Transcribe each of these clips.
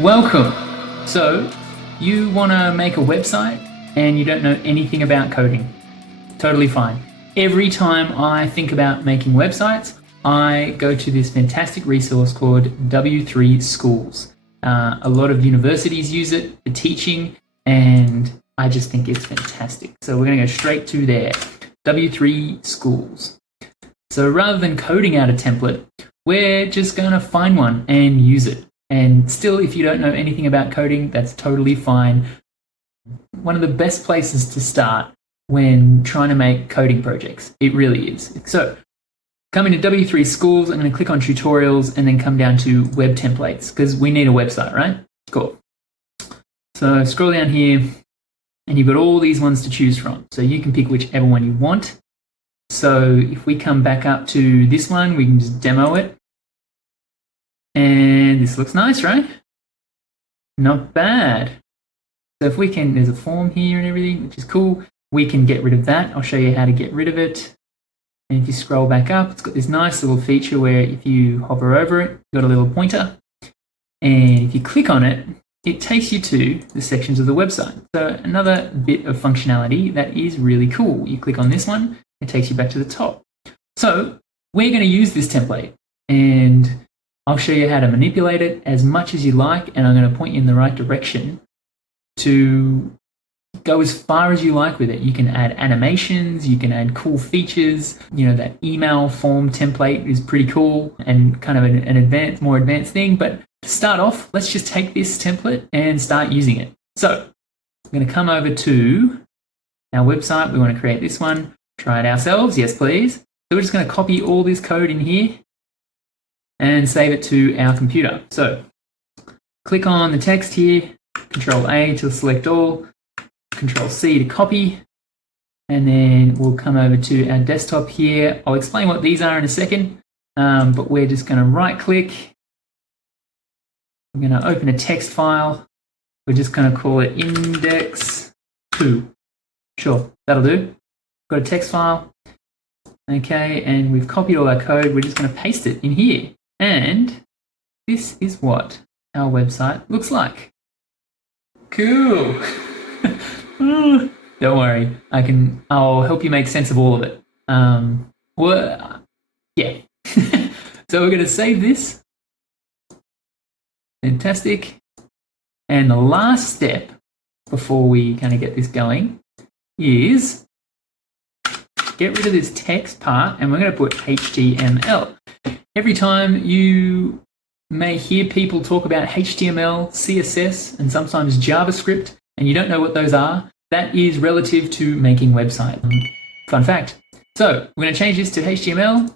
Welcome. So, you want to make a website and you don't know anything about coding. Totally fine. Every time I think about making websites, I go to this fantastic resource called W3 Schools. A lot of universities use it for teaching, and I just think it's fantastic. So we're going to go straight to there, W3 Schools. So rather than coding out a template, we're just going to find one and use it. And still, if you don't know anything about coding, that's totally fine. One of the best places to start when trying to make coding projects. It really is. So come into W3 Schools, I'm going to click on tutorials and then come down to web templates because we need a website, right? Cool. So scroll down here and you've got all these ones to choose from. So you can pick whichever one you want. So if we come back up to this one, we can just demo it. And this looks nice, right? Not bad. So if we can, there's a form here and everything, which is cool. We can get rid of that. I'll show you how to get rid of it. And if you scroll back up, it's got this nice little feature where if you hover over it, you've got a little pointer. And if you click on it, it takes you to the sections of the website. So another bit of functionality that is really cool. You click on this one, it takes you back to the top. So we're going to use this template and I'll show you how to manipulate it as much as you like, and I'm going to point you in the right direction to go as far as you like with it. You can add animations, you can add cool features. You know, that email form template is pretty cool and kind of an more advanced thing. But to start off, let's just take this template and start using it. So I'm going to come over to our website. We want to create this one. Try it ourselves. Yes, please. So we're just going to copy all this code in here and save it to our computer. So click on the text here, Control A to select all, Control C to copy, and then we'll come over to our desktop here. I'll explain what these are in a second, but we're just going to right click. We're going to open a text file. We're just going to call it index2. Sure, that'll do. Got a text file. Okay, and we've copied all our code. We're just going to paste it in here. And this is what our website looks like. Cool. Don't worry, I'll help you make sense of all of it. Yeah. So we're going to save this. Fantastic. And the last step before we kind of get this going is get rid of this text part, and we're going to put HTML. Every time you may hear people talk about HTML, CSS, and sometimes JavaScript, and you don't know what those are, that is relative to making websites. Fun fact. So we're going to change this to HTML.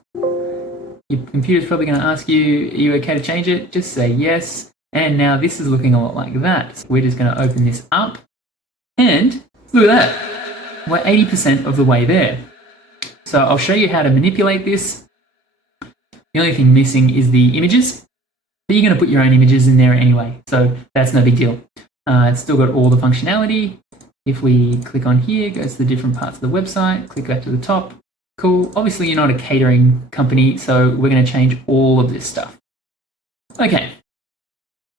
Your computer's probably going to ask you, are you okay to change it? Just say yes. And now this is looking a lot like that. So we're just going to open this up. And look at that. We're 80% of the way there. So I'll show you how to manipulate this. The only thing missing is the images, but you're going to put your own images in there anyway, so that's no big deal. It's still got all the functionality. If we click on here, goes to the different parts of the website, click back to the top. Cool. Obviously, you're not a catering company, so we're going to change all of this stuff. Okay.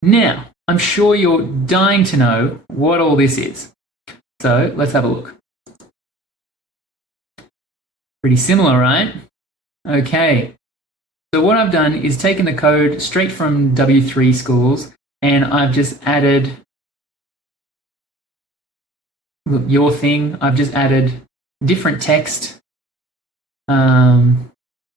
Now, I'm sure you're dying to know what all this is. So let's have a look. Pretty similar, right? Okay. So what I've done is taken the code straight from W3 Schools, and I've just added your thing. I've just added different text. The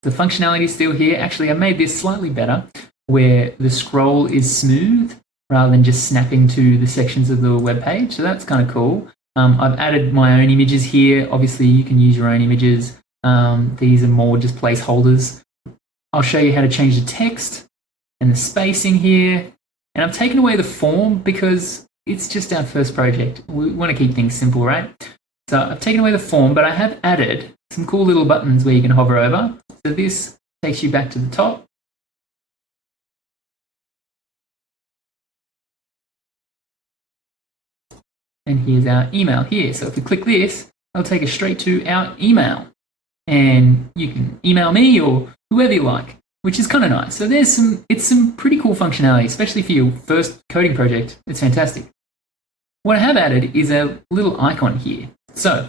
functionality is still here. Actually, I made this slightly better, where the scroll is smooth rather than just snapping to the sections of the web page. So that's kind of cool. I've added my own images here. Obviously, you can use your own images. These are more just placeholders. I'll show you how to change the text and the spacing here. And I've taken away the form because it's just our first project. We want to keep things simple, right? So I've taken away the form, but I have added some cool little buttons where you can hover over. So this takes you back to the top. And here's our email here. So if we click this, it'll take us straight to our email. And you can email me or whoever you like. which is kind of nice. So it's some pretty cool functionality, especially for your first coding project. It's fantastic. What I have added is a little icon here. So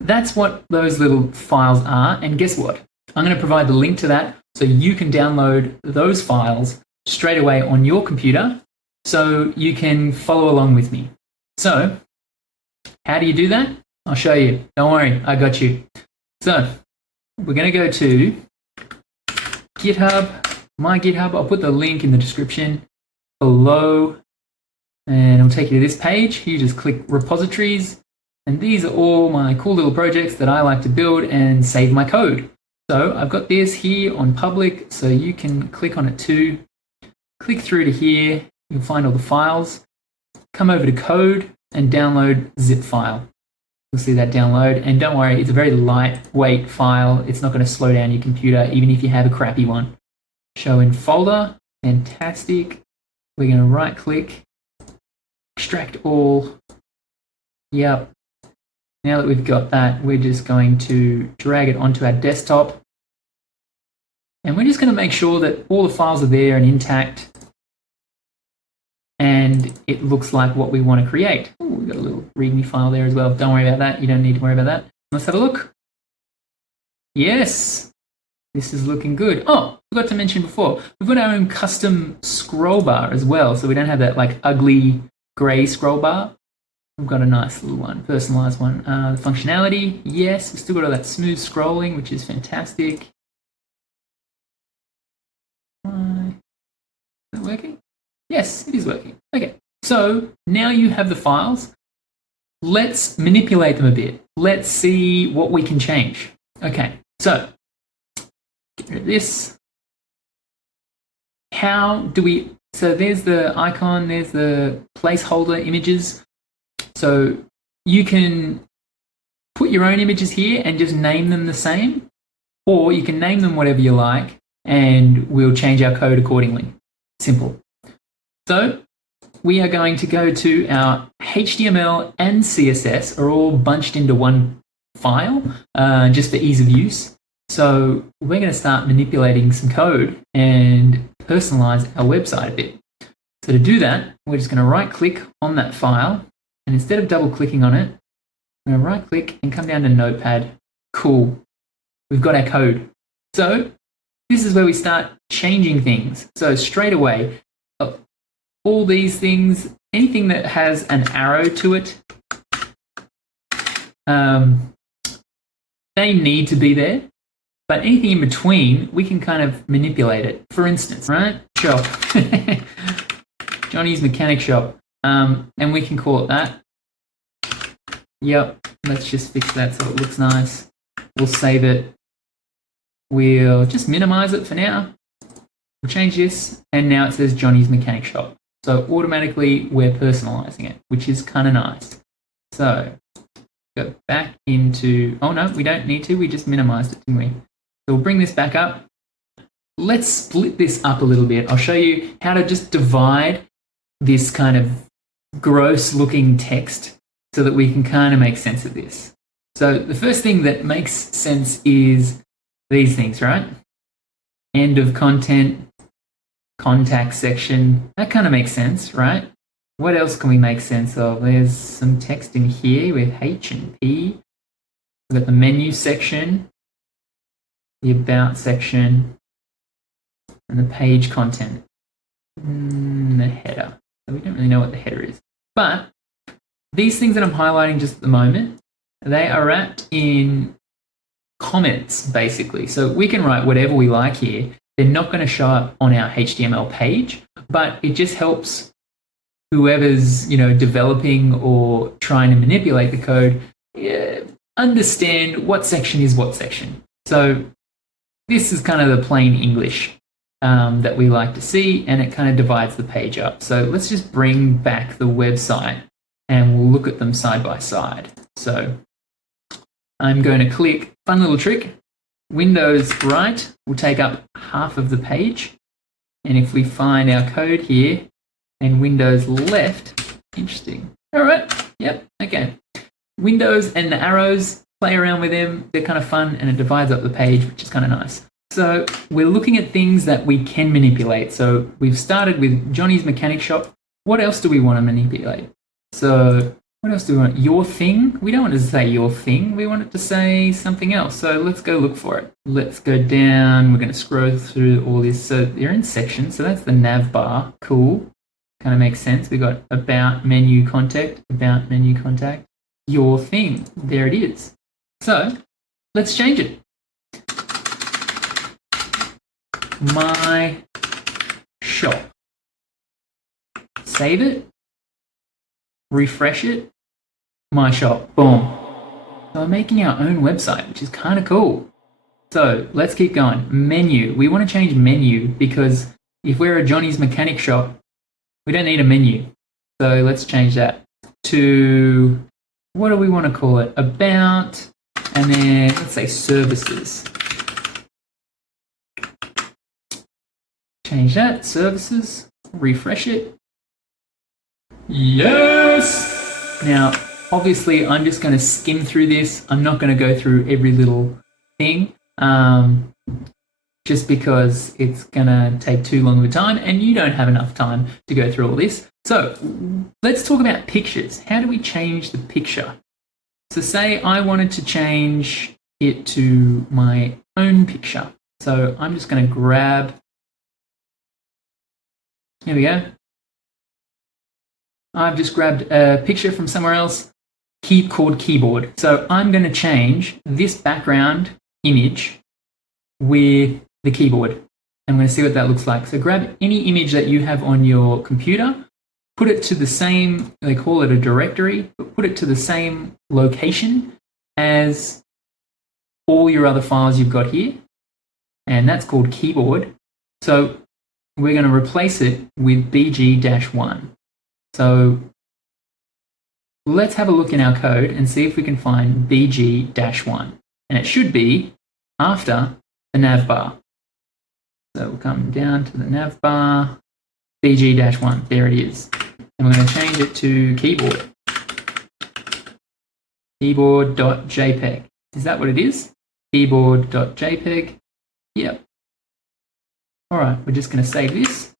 that's what those little files are. And guess what? I'm going to provide the link to that so you can download those files straight away on your computer so you can follow along with me. So how do you do that? I'll show you. Don't worry, I got you. So we're going to go to GitHub, my GitHub. I'll put the link in the description below and it'll take you to this page. You just click repositories and these are all my cool little projects that I like to build and save my code. So I've got this here on public so you can click on it too. Click through to here, you'll find all the files. Come over to code and download zip file. You'll see that download, and don't worry, it's a very lightweight file. It's not going to slow down your computer, even if you have a crappy one. Show in folder, fantastic. We're going to right click, extract all. Yep. Now that we've got that, we're just going to drag it onto our desktop. And we're just going to make sure that all the files are there and intact. And it looks like what we want to create. Ooh, we've got a little README file there as well. Don't worry about that. You don't need to worry about that. Let's have a look. Yes, this is looking good. Oh, forgot to mention before, we've got our own custom scroll bar as well. So we don't have that like ugly gray scroll bar. We've got a nice little one, personalized one. The functionality, yes, we've still got all that smooth scrolling, which is fantastic. Is it working? Yes, it is working. Okay, so now you have the files. Let's manipulate them a bit. Let's see what we can change. Okay, so get rid of this. How do we, so there's the icon, there's the placeholder images. So you can put your own images here and just name them the same, or you can name them whatever you like and we'll change our code accordingly. Simple. So we are going to go to our HTML and CSS are all bunched into one file just for ease of use. So we're going to start manipulating some code and personalize our website a bit. So to do that, we're just going to right click on that file, and instead of double clicking on it, I'm going to right click and come down to Notepad. Cool. We've got our code. So this is where we start changing things. So straight away, all these things, anything that has an arrow to it, they need to be there. But anything in between, we can kind of manipulate it. For instance, right? Shop. Johnny's Mechanic Shop. And we can call it that. Yep. Let's just fix that so it looks nice. We'll save it. We'll just minimize it for now. We'll change this. And now it says Johnny's Mechanic Shop. So automatically we're personalizing it, which is kind of nice. So go back into, oh no, we don't need to. We just minimized it, didn't we? So we'll bring this back up. Let's split this up a little bit. I'll show you how to just divide this kind of gross looking text so that we can kind of make sense of this. So the first thing that makes sense is these things, right? End of content, contact section. That kind of makes sense, right? What else can we make sense of? There's some text in here with H and P. We've got the menu section, the about section, and the page content. The header. So we don't really know what the header is. But these things that I'm highlighting just at the moment, they are wrapped in comments, basically. So we can write whatever we like here. They're not going to show up on our HTML page, but it just helps whoever's developing or trying to manipulate the code understand what section is what section. So this is kind of the plain English that we like to see, and it kind of divides the page up. So let's just bring back the website and we'll look at them side by side. So I'm going to click, fun little trick, Windows right will take up half of the page. And if we find our code here, and Windows left, interesting. All right, yep, okay. Windows and the arrows, play around with them. They're kind of fun and it divides up the page, which is kind of nice. So we're looking at things that we can manipulate. So we've started with Johnny's Mechanic Shop. What else do we want to manipulate? So what else do we want? Your thing? We don't want it to say your thing. We want it to say something else. So let's go look for it. Let's go down. We're going to scroll through all this. So they're in sections. So that's the nav bar. Cool. Kind of makes sense. We got about, menu, contact, about, menu, contact, your thing. There it is. So let's change it. My shop. Save it. Refresh it. My shop. Boom. So we're making our own website, which is kind of cool. So let's keep going. Menu. We want to change menu because if we're a Johnny's Mechanic Shop, we don't need a menu. So let's change that to, what do we want to call it? About, and then let's say services. Change that, services, refresh it. Yes! Now, obviously, I'm just going to skim through this. I'm not going to go through every little thing, just because it's going to take too long of a time, and you don't have enough time to go through all this. So, let's talk about pictures. How do we change the picture? So say I wanted to change it to my own picture. So I'm just going to grab, here we go. I've just grabbed a picture from somewhere else, called keyboard. So I'm going to change this background image with the keyboard. I'm going to see what that looks like. So grab any image that you have on your computer, put it to the same, they call it a directory, but put it to the same location as all your other files you've got here. And that's called keyboard. So we're going to replace it with bg-1. So let's have a look in our code and see if we can find bg-1. And it should be after the nav bar. So we'll come down to the nav bar, bg-1, there it is. And we're going to change it to keyboard. Keyboard.jpg. Is that what it is? Keyboard.jpg. Yep. All right, we're just going to save this,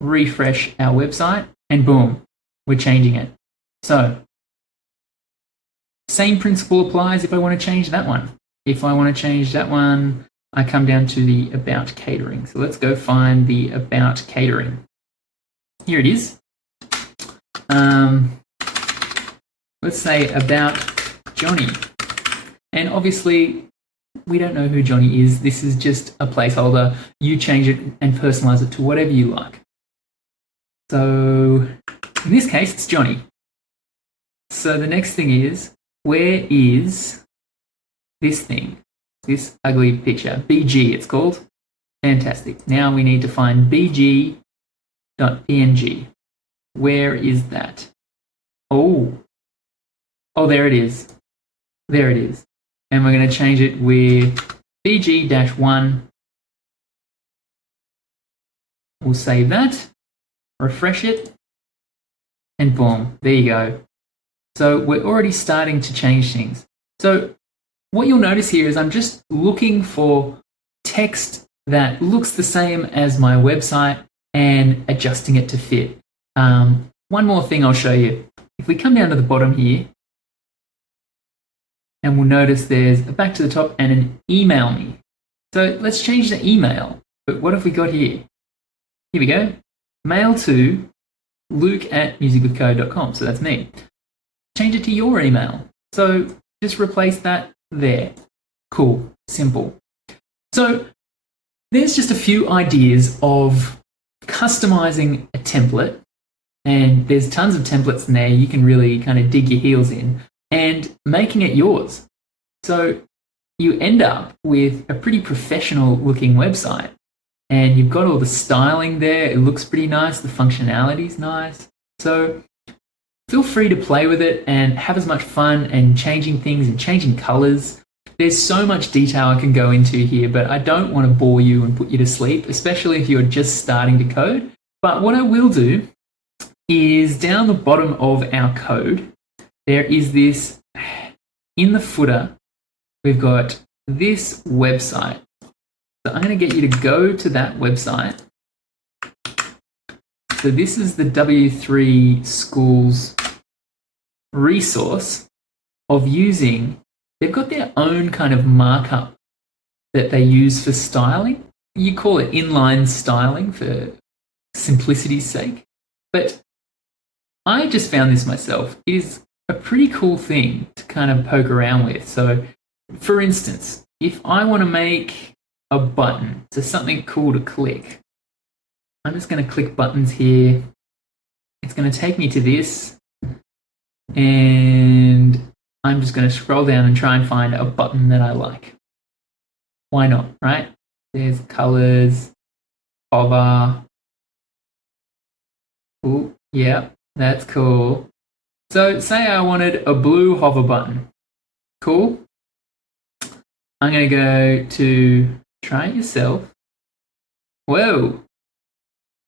refresh our website, and boom, we're changing it. So, same principle applies if I want to change that one. If I want to change that one, I come down to the About Catering. So let's go find the About Catering. Here it is. Let's say About Johnny. And obviously, we don't know who Johnny is. This is just a placeholder. You change it and personalize it to whatever you like. So in this case, it's Johnny. So the next thing is, where is this thing? This ugly picture. BG, it's called. Fantastic. Now we need to find bg.png. Where is that? Oh, there it is. There it is. And we're going to change it with bg-1. We'll save that, refresh it, and boom, there you go. So we're already starting to change things. So what you'll notice here is I'm just looking for text that looks the same as my website and adjusting it to fit. One more thing I'll show you. If we come down to the bottom here, and we'll notice there's a back to the top and an email me. So let's change the email. But what have we got here? Here we go. Mail to luke@musicwithcode.com. So that's me. Change it to your email. So just replace that there. Cool. Simple. So there's just a few ideas of customizing a template. And there's tons of templates in there. You can really kind of dig your heels in and making it yours. So you end up with a pretty professional looking website and you've got all the styling there. It looks pretty nice. The functionality's nice. So feel free to play with it and have as much fun and changing things and changing colors. There's so much detail I can go into here, but I don't want to bore you and put you to sleep, especially if you're just starting to code. But what I will do is down the bottom of our code, there is this, in the footer, we've got this website. So I'm going to get you to go to that website. So this is the W3 Schools resource of using, they've got their own kind of markup that they use for styling. You call it inline styling for simplicity's sake. But I just found this myself. It is a pretty cool thing to kind of poke around with. So for instance, if I want to make a button, so something cool to click, I'm just going to click buttons here. It's going to take me to this, and I'm just going to scroll down and try and find a button that I like. Why not, right? There's colors, hover. Oh, yeah, that's cool. So say I wanted a blue hover button. Cool. I'm going to go to try it yourself. Whoa.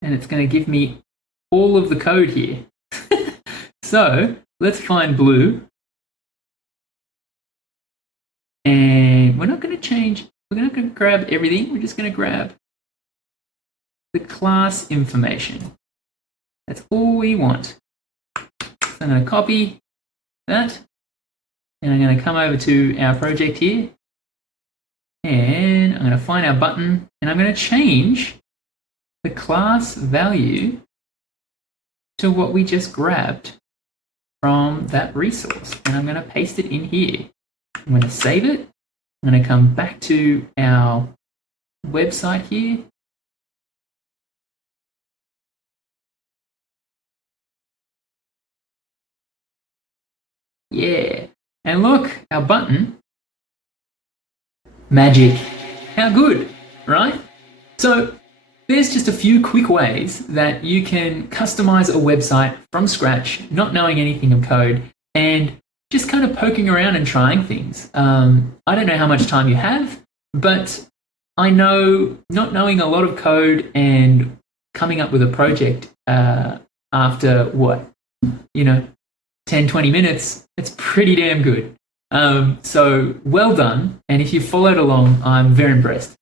And it's going to give me all of the code here. So let's find blue. And we're not going to change, we're not going to grab everything. We're just going to grab the class information. That's all we want. So I'm going to copy that. And I'm going to come over to our project here. And I'm going to find our button. And I'm going to change the class value to what we just grabbed from that resource. And I'm going to paste it in here. I'm going to save it. I'm going to come back to our website here. Yeah. And look, our button. Magic. How good, right? So there's just a few quick ways that you can customize a website from scratch, not knowing anything of code, and just kind of poking around and trying things. I don't know how much time you have, but I know not knowing a lot of code and coming up with a project after what, 10, 20 minutes, it's pretty damn good. So well done. And if you followed along, I'm very impressed.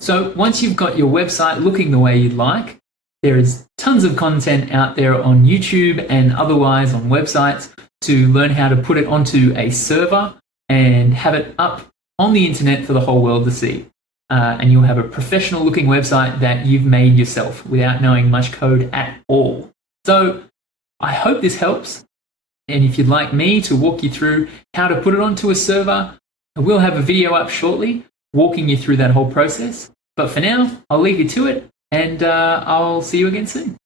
So once you've got your website looking the way you'd like, there is tons of content out there on YouTube and otherwise on websites to learn how to put it onto a server and have it up on the internet for the whole world to see. And you'll have a professional looking website that you've made yourself without knowing much code at all. So I hope this helps. And if you'd like me to walk you through how to put it onto a server, I will have a video up shortly walking you through that whole process. But for now, I'll leave you to it, and I'll see you again soon.